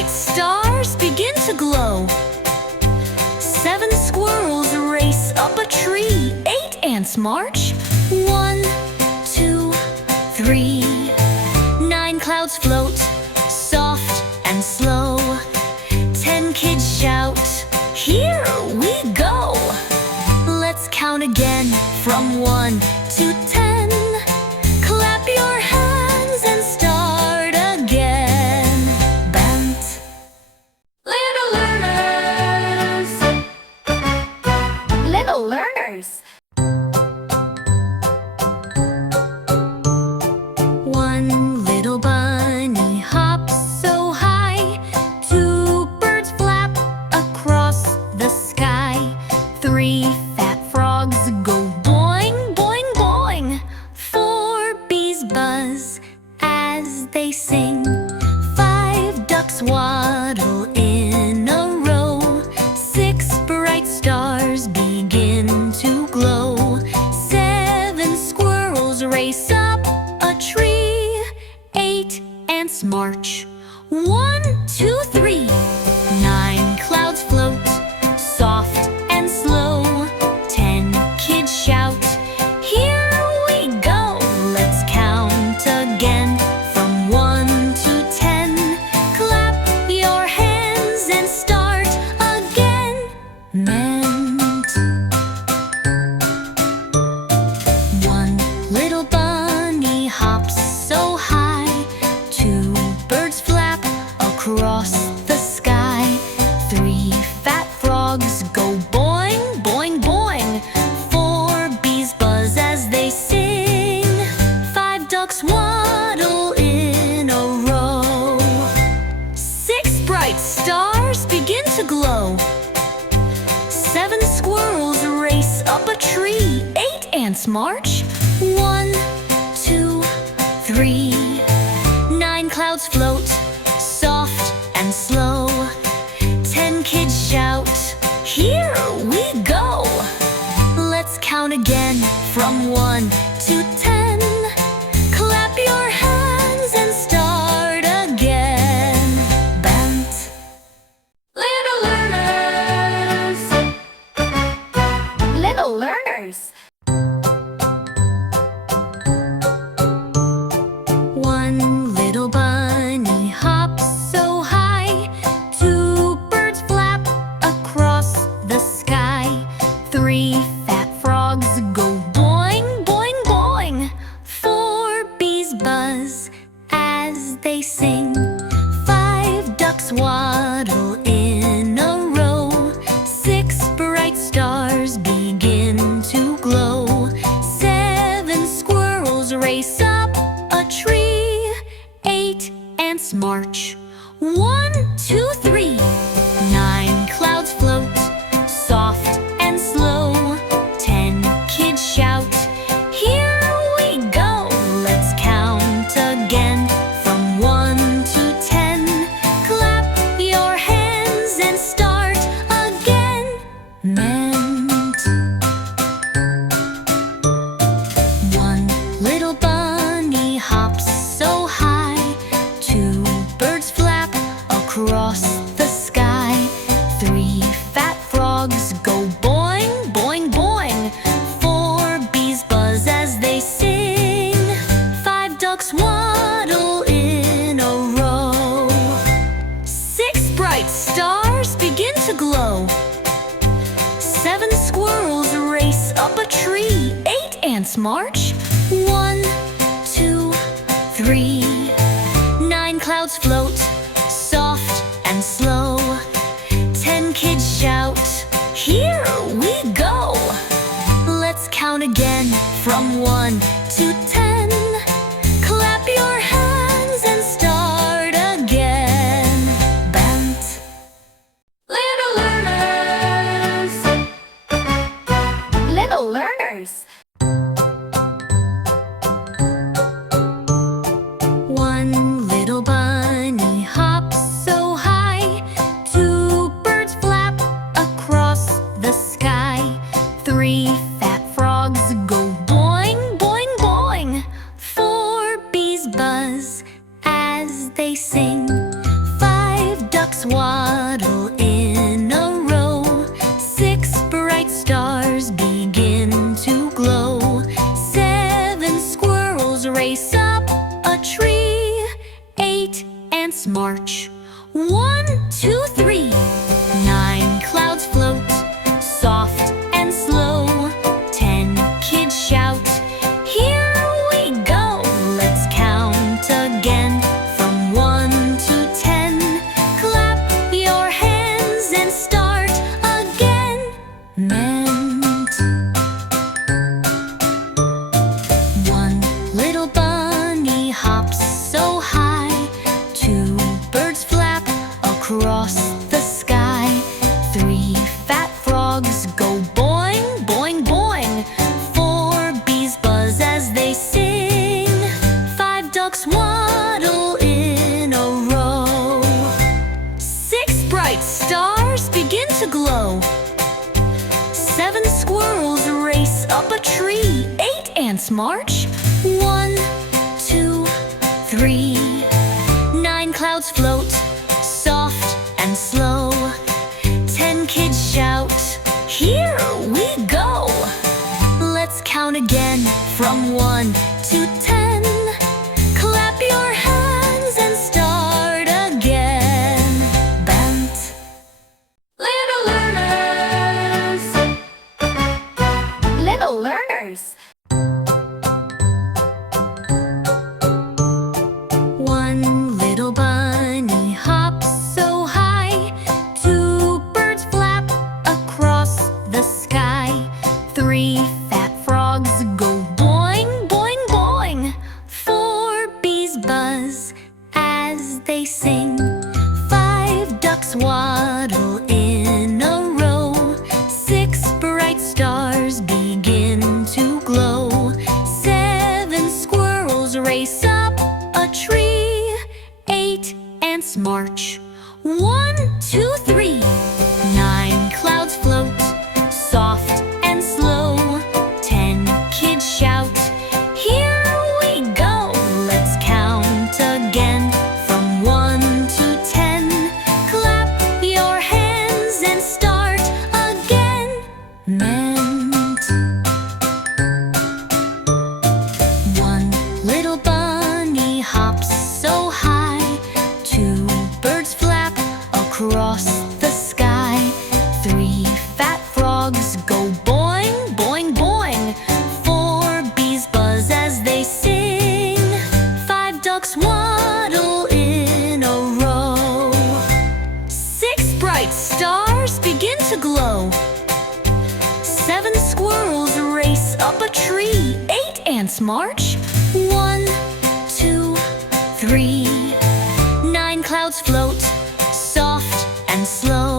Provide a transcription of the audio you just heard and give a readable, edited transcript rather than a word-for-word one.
bright stars begin to glow. 7 squirrels race up a tree. 8 ants march. 1, 2, 3. 9 clouds float, soft and slow. 10 kids shout, "Here we go!" Let's count again from 1 to 10. Clap your hands and start again. Bent. Little learners. Little learners. One little bunny hops so high. 2 birds flap across the sky. 3 fat frogs go boing, boing, boing. 4 bees buzz as they sing. 5 ducks waddle in a row. 6 bright stars begin to glow. 7 squirrels race up a tree. 8 ants march. 1, 2, 3. 9 clouds float, soft and slow. 10 kids shout, "Here we go!" Let's count again from 1 to 10. Clap your hands and start again. Mend. One little bunny hops so high. 2 birds flap across the sky. 3 fat frogs go boing, boing, boing. 4 bees buzz as they sing. 5 ducks waddle in a row. 6 bright stars begin to glow. 7 squirrels race up a tree. 8 ants march. 1, 2, 3. 9 clouds float, soft and slow. 10 kids shout, "Here we go!" Let's count again from 1 to 10. Clap your hands and start again. Bent. Little learners. Little learners. One little bunny hops so high. 2 birds flap across the sky. 3 fat frogs go boing, boing, boing. 4 bees buzz as they sing. 5 ducks waddle in a row. 6 bright stars begin to glow. 7 squirrels race up a tree. 8 ants march. 1, 2, 3. 9 clouds float, soft and slow. 10 kids shout, "Here we go!" Let's count again from 1 to 10. Clap your hands and start again. Mend. One little bunny hops so high. 2 birds flap across the sky. 3 fat frogs go boing, boing, boing. 4 bees buzz as they sing. 5 ducks waddle in a row. 6 bright stars begin to glow. 7 squirrels race up a tree. 8 ants march. 1, 2, 3. 9 clouds float, soft and slow. 10 kids shout, "Here we go!" Let's count again from 1 to 10. Clap your hands and start again. Bent. Little learners. Little learners. One little bunny hops so high. 2, 3. 9 clouds float, soft and slow. 10 kids shout, here we go. Let's count again from 1 to 10. Clap your hands and start again. Meant. 1 little bunny hops so high. 2 birds flap across the sky. 3 fat frogs go boing, boing, boing. 4 bees buzz as they sing. 5 ducks waddle in a row. 6 bright stars begin to glow. 7 squirrels race up a tree. 8 ants march. 1, 2, 3. 9 clouds float, soft and slow. 10 kids shout, here we go. Let's count again from 1 to 10. Clap your hands and start again. Bent. Little learners. Little learners. 1 little bunny hops so high. 2 birds flap across the sky. 3 fat frogs go boing, boing, boing. 4 bees buzz as they sing. 5 ducks waddle in a row. 6 bright stars begin to glow. 7 squirrels race up a tree. 8 ants march. 1, 2, 3. 9 clouds float, soft and slow. 10 kids shout, here we go. Let's count again from 1 to 10. Clap your hands and start again. Meant. 1 little bunny hops so high. 2 birds flap across the sky. 3 fat frogs go boing, boing, boing. 4 bees buzz as they sing. 5 ducks waddle in a row. 6 bright stars begin to glow. 7 squirrels race up a tree. 8 ants march. 1, 2, 3. 9 clouds float, soft and slow.